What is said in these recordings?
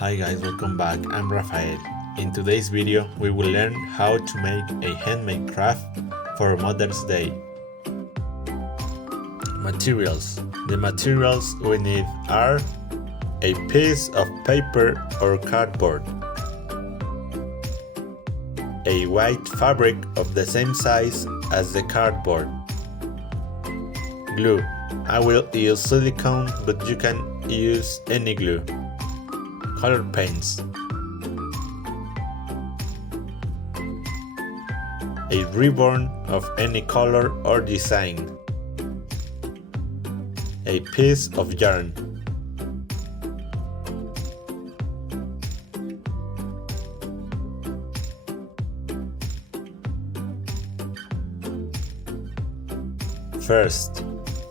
Hi guys, welcome back. I'm Rafael. In today's video, we will learn how to make a handmade craft for Mother's Day. Materials. The materials we need are a piece of paper or cardboard, a white fabric of the same size as the cardboard, glue. I will use silicone, but you can use any glue. Color paints, a ribbon of any color or design, a piece of yarn, First,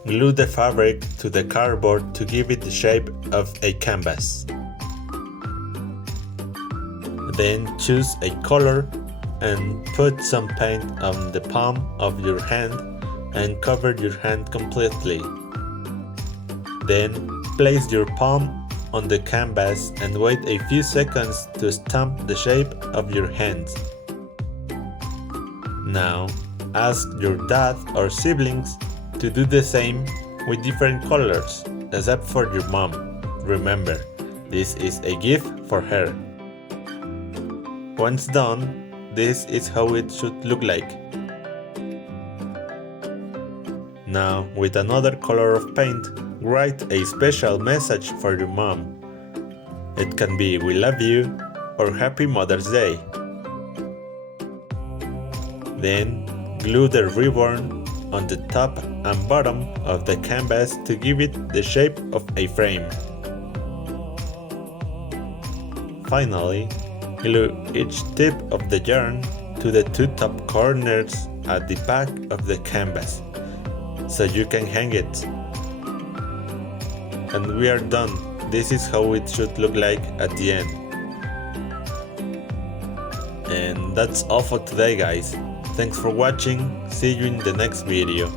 glue the fabric to the cardboard to give it the shape of a canvas. Then choose a color and put some paint on the palm of your hand and cover your hand completely. Then place your palm on the canvas and wait a few seconds to stamp the shape of your hand. Now ask your dad or siblings to do the same with different colors, except for your mom. Remember, this is a gift for her. Once done, this is how it should look like. Now, with another color of paint, write a special message for your mom. It can be "We love you" or "Happy Mother's Day." Then, glue the ribbon on the top and bottom of the canvas to give it the shape of a frame. Finally, glue each tip of the yarn to the two top corners at the back of the canvas, so you can hang it. And we are done. This is how it should look like at the end. And that's all for today, guys. Thanks for watching. See you in the next video.